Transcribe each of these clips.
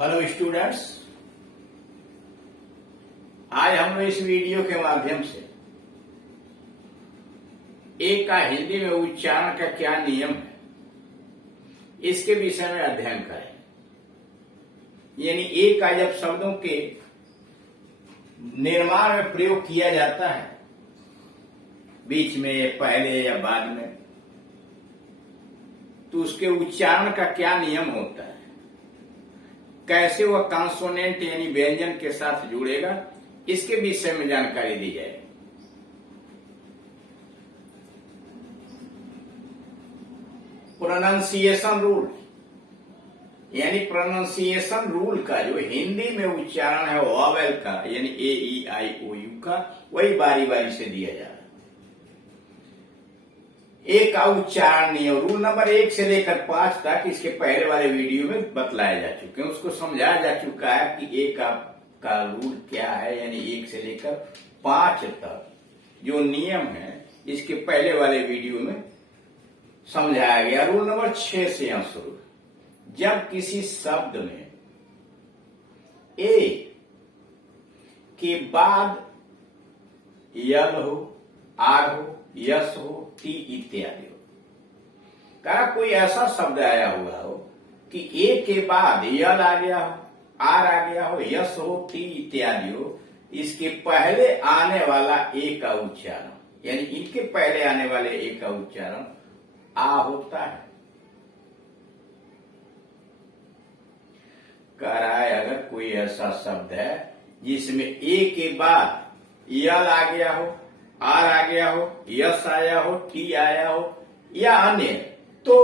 Hello students, आज हम लोग इस वीडियो के माध्यम से एक का हिंदी में उच्चारण का क्या नियम है इसके विषय में अध्ययन करें। यानी एक का जब शब्दों के निर्माण में प्रयोग किया जाता है, बीच में, पहले या बाद में, तो उसके उच्चारण का क्या नियम होता है, कैसे वह कॉन्सोनेंट यानी व्यंजन के साथ जुड़ेगा, इसके विषय में जानकारी दी जाए। प्रोनाउंसिएशन रूल यानी प्रोनाउंसिएशन रूल का जो हिंदी में उच्चारण है वॉवेल का यानी ए ई आई ओ यू का, वही बारी बारी से दिया जा रहा है। ए का उच्चारण नियम रूल नंबर 1 से लेकर 5 तक इसके पहले वाले वीडियो में बतलाया जा चुके हैं, उसको समझाया जा चुका है कि ए का रूल क्या है। यानी 1 से लेकर 5 तक जो नियम है इसके पहले वाले वीडियो में समझाया गया। रूल नंबर 6 से यहां शुरू। जब किसी शब्द में ए के बाद यल हो, आर हो, यस हो, टी इत्यादि हो, कहा कोई ऐसा शब्द आया हुआ हो कि ए के बाद यल आ गया हो, आर आ गया हो, यस हो, टी इत्यादि हो, इसके पहले आने वाला ए का उच्चारण यानी इनके पहले आने वाले ए का उच्चारण आ होता है। कह रहा है अगर कोई ऐसा शब्द है जिसमें ए के बाद यल आ गया हो, आर आ गया हो, यस आया हो, टी आया हो या अन्य, तो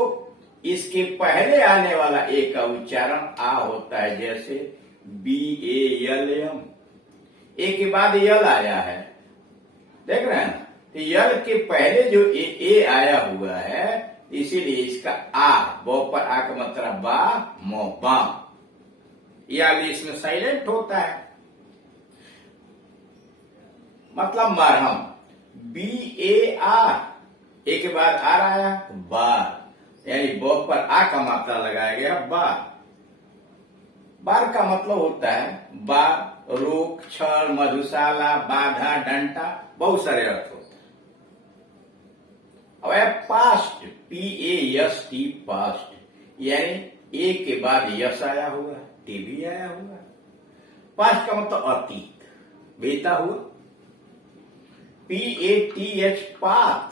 इसके पहले आने वाला ए का उच्चारण आ होता है। जैसे बी ए यल एम, ए के बाद यल आया है, देख रहे हैं ना, तो यल के पहले जो ए आया हुआ है, इसीलिए इसका आ, बो पर आ का मतलब बा, मो, बाम, या इसमें साइलेंट होता है, मतलब मरहम। बी ए आर, ए के बाद आर आया, बार, यानी बो पर आ का मात्रा लगाया गया, बार। बार का मतलब होता है बा, रोक, छल, मधुशाला, बाधा, डंटा, बहुत सारे अर्थ होते हैं। अब है past, P A S T, past, यानी ए के बाद यस आया हुआ, टी भी आया हुआ। पास्ट का मतलब अतीत, बीता हुआ। P A T H, path,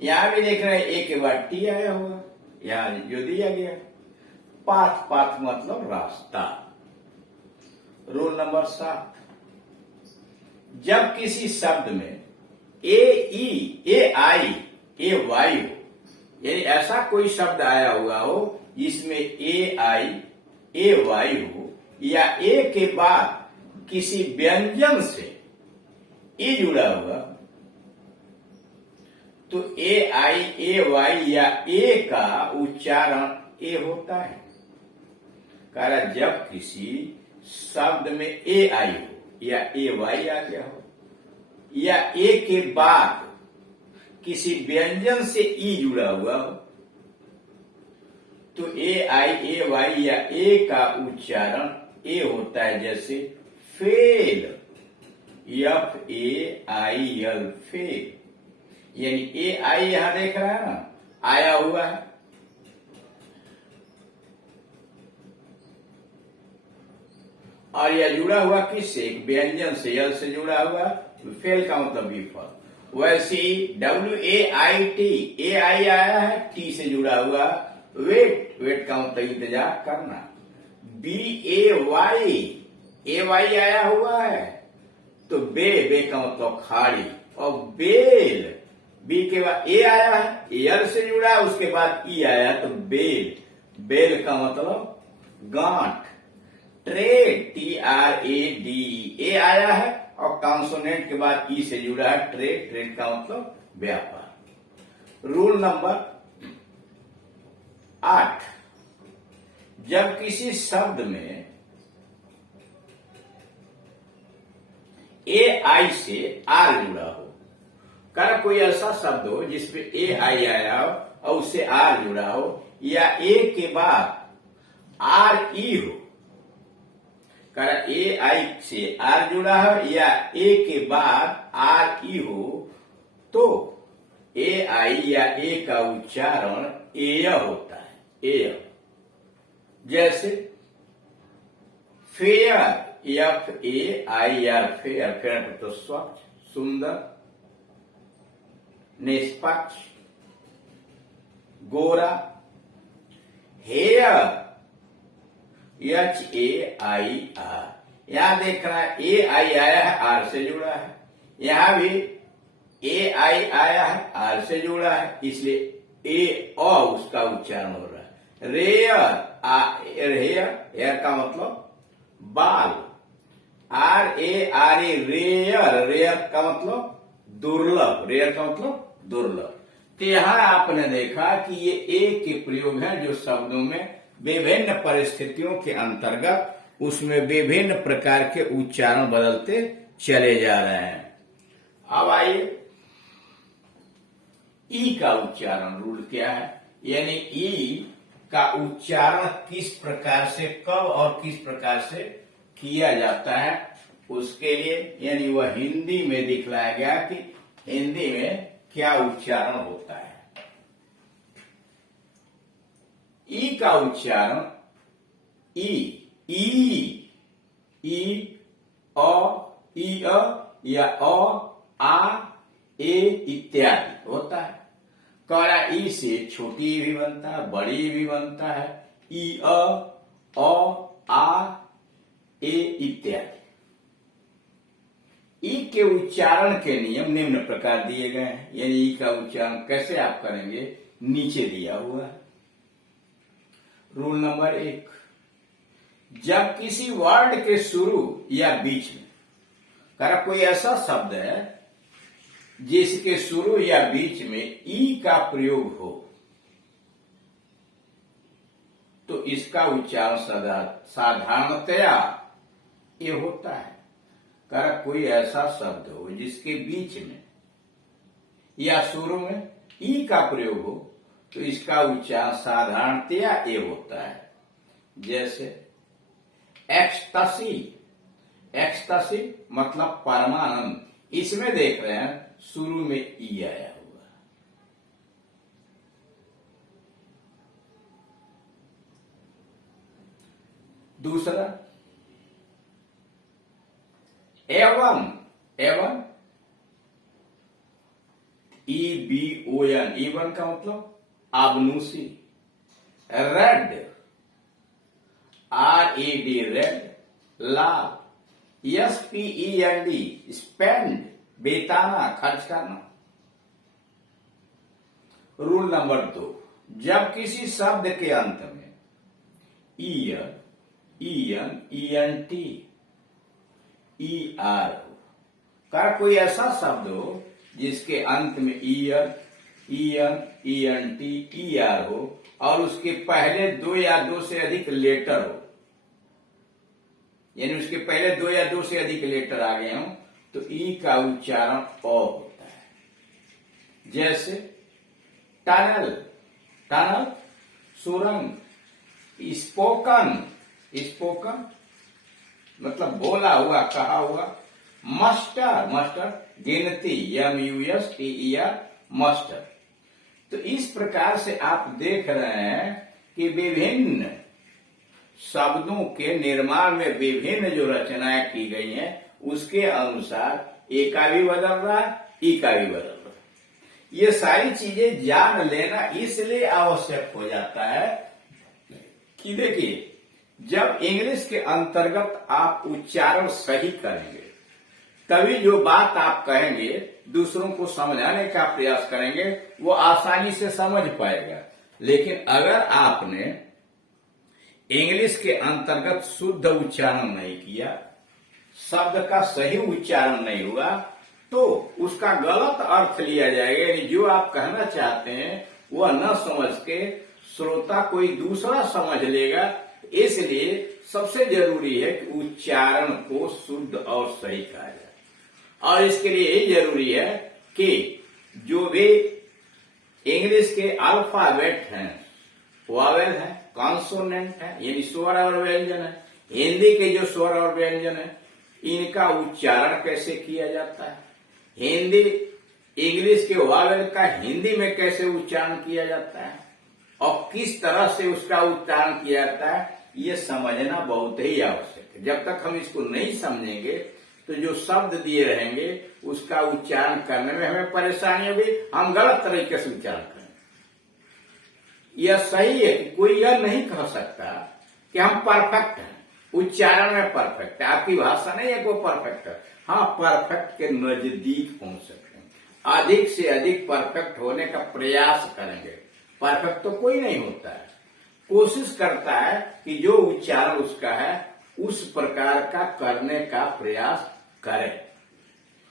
यहां भी देख रहे हैं ए के बाद टी आया हुआ, यहां जो दिया गया पाथ, पाथ मतलब रास्ता। रूल नंबर 7, जब किसी शब्द में ए ई, ए आई, ए वाई हो, यानी ऐसा कोई शब्द आया हुआ हो जिसमें ए आई, ए वाई हो, या ए के बाद किसी व्यंजन से ए जुड़ा हुआ, तो ए आई, ए वाई या ए का उच्चारण ए होता है। कारण जब किसी शब्द में ए आई हो या ए वाई आ गया हो, या ए के बाद किसी व्यंजन से ई जुड़ा हुआ हो, तो ए आई, ए वाई या ए का उच्चारण ए होता है। जैसे fail, F A I L, fail, यानी ए आई यहां देख रहा है ना, आया हुआ है, और यह जुड़ा हुआ किससे, एक व्यंजन से, यल से जुड़ा हुआ, तो फेल का मतलब विफल। वैसे डब्ल्यू ए आई टी, ए आई आया है, टी से जुड़ा हुआ, वेट, वेट का मतलब इंतजार करना। बी ए वाई, ए वाई आया हुआ है, तो बे, बे का मतलब खाड़ी, और बेल, बी के बाद ए आया है, यल से जुड़ा, उसके बाद ई आया, तो बेल, बेल का मतलब गांठ। Trade, T R A D, A आया है और कॉन्सोनेंट के बाद ई से जुड़ा है, ट्रेड, ट्रेड का मतलब व्यापार। रूल नंबर 8, जब किसी शब्द में ए आई से आर जुड़ा हो, कर कोई ऐसा शब्द हो जिसमें ए आई आया हो और उससे आर जुड़ा हो, या ए के बाद आर ई हो, करा ए आई से आर जुड़ा है या ए के बाद आर ई हो तो ए आई या ए का उच्चारण एय होता है। एय जैसे fair F A I R fair, fair तो स्वच्छ, सुंदर, निष्पक्ष, गोरा। Hair H A I R, यहां देख रहा है ए आई आया है आर से जुड़ा है, यहां भी ए आई आया है आर से जुड़ा है, इसलिए ए अ उसका उच्चारण हो रहा है। रेयर, हेयर का मतलब बाल, R A R A rare, rare का मतलब दुर्लभ, रेयर का मतलब दुर्लभ। तो यहां आपने देखा कि ये ए के प्रयोग हैं जो शब्दों में विभिन्न परिस्थितियों के अंतर्गत उसमें विभिन्न प्रकार के उच्चारण बदलते चले जा रहे हैं। अब आइए ई का उच्चारण रूल क्या है, यानी ई का उच्चारण किस प्रकार से, कब और किस प्रकार से किया जाता है, उसके लिए यानी वह हिंदी में दिखलाया गया कि हिंदी में क्या उच्चारण होता है। ई का उच्चारण ई, ई अ या आ ए इत्यादि होता है। करा ई से छोटी भी बनता है, बड़ी भी बनता है, ई आ ए इत्यादि। ई के उच्चारण के नियम निम्न प्रकार दिए गए हैं, यानी ई का उच्चारण कैसे आप करेंगे नीचे दिया हुआ है। रूल नंबर 1, जब किसी वर्ड के शुरू या बीच में करा कोई ऐसा शब्द है जिसके शुरू या बीच में ई का प्रयोग हो तो इसका उच्चारण साधारणतया ये होता है। करा कोई ऐसा शब्द हो जिसके बीच में या शुरू में ई का प्रयोग हो तो इसका उच्चारण साधारणतया ए होता है। जैसे एक्सटसी, एक्सटसी मतलब परमानंद, इसमें देख रहे हैं शुरू में ई आया हुआ। दूसरा ebon, ebon E B O N, ebon का मतलब आबनूसी। Red, R A D red, लाल, S P E N D spend, बेताना, खर्च करना। रूल नंबर 2, जब किसी शब्द के अंत में ear, EN, ENT, E R हो, का कोई ऐसा शब्द हो जिसके अंत में ear, EN, ENT, E R हो और उसके पहले 2 या 2 से अधिक लेटर हो, यानी उसके पहले 2 या 2 से अधिक लेटर आ गए हों तो ई का उच्चारण अ होता है। जैसे टनल, टनल सुरंग, स्पोकन, स्पोकन मतलब बोला हुआ, कहा हुआ। मस्टर, मस्टर गिनती, MUSTER मस्टर। तो इस प्रकार से आप देख रहे हैं कि विभिन्न शब्दों के निर्माण में विभिन्न जो रचनाएं की गई हैं उसके अनुसार ए का भी बदल रहा है, ई का भी बदल रहा है। ये सारी चीजें जान लेना इसलिए आवश्यक हो जाता है कि देखिए जब इंग्लिश के अंतर्गत आप उच्चारण सही करेंगे तभी जो बात आप कहेंगे दूसरों को समझाने का प्रयास करेंगे वो आसानी से समझ पाएगा। लेकिन अगर आपने इंग्लिश के अंतर्गत शुद्ध उच्चारण नहीं किया, शब्द का सही उच्चारण नहीं हुआ तो उसका गलत अर्थ लिया जाएगा, यानी जो आप कहना चाहते हैं वह न समझ के श्रोता कोई दूसरा समझ लेगा। इसलिए सबसे जरूरी है कि उच्चारण को शुद्ध और सही कहा जाए और इसके लिए यही जरूरी है कि जो भी इंग्लिश के अल्फाबेट हैं, वावेल है, कॉन्सोनेंट है यानी स्वर और व्यंजन है, हिंदी के जो स्वर और व्यंजन है इनका उच्चारण कैसे किया जाता है, हिंदी इंग्लिश के वावेल का हिंदी में कैसे उच्चारण किया जाता है और किस तरह से उसका उच्चारण किया जाता है, ये समझना बहुत ही आवश्यक है। जब तक हम इसको नहीं समझेंगे तो जो शब्द दिए रहेंगे उसका उच्चारण करने में हमें परेशानी होगी, हम गलत तरीके से उच्चारण करेंगे। यह सही है कि कोई यह नहीं कह सकता कि हम परफेक्ट हैं, उच्चारण में परफेक्ट है, आपकी भाषा नहीं है वो परफेक्ट है। हाँ, परफेक्ट के नजदीक पहुंच सकते हैं, अधिक से अधिक परफेक्ट होने का प्रयास करेंगे। परफेक्ट तो कोई नहीं होता है, कोशिश करता है कि जो उच्चारण उसका है उस प्रकार का करने का प्रयास करें।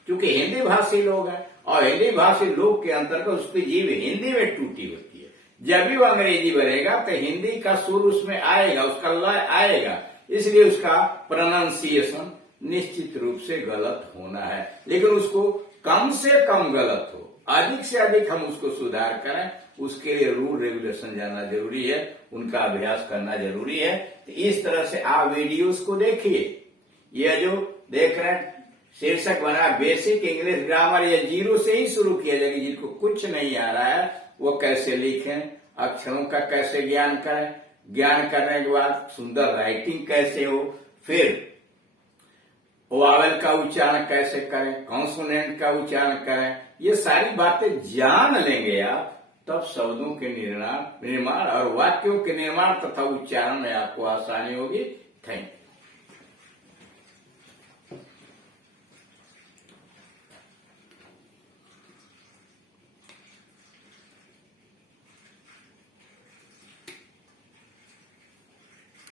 क्योंकि हिंदी भाषी लोग हैं और हिंदी भाषी लोग के अंतर्गत उसकी जीभ हिंदी में टूटी होती है। जब भी वो अंग्रेजी बनेगा तो हिंदी का सुर उसमें आएगा, उसका लय आएगा, इसलिए उसका प्रोनाउंसिएशन निश्चित रूप से गलत होना है। लेकिन उसको कम से कम गलत हो, अधिक से अधिक हम उसको सुधार करें, उसके लिए रूल रेगुलेशन जानना जरूरी है, उनका अभ्यास करना जरूरी है। तो इस तरह से आप वीडियोस को देखिए। यह जो देख रहे हैं शीर्षक बना बेसिक इंग्लिश ग्रामर, यह जीरो से ही शुरू किया जाएगा। जिनको कुछ नहीं आ रहा है वो कैसे लिखें, अक्षरों का कैसे ज्ञान करें, ज्ञान करने के बाद सुंदर राइटिंग कैसे हो, फिर वावेल का उच्चारण कैसे करें, कॉन्सोनेंट का उच्चारण करें, ये सारी बातें जान लेंगे आप, तब शब्दों के निर्माण और वाक्यों के निर्माण तथा उच्चारण में आपको आसानी होगी। Thank you.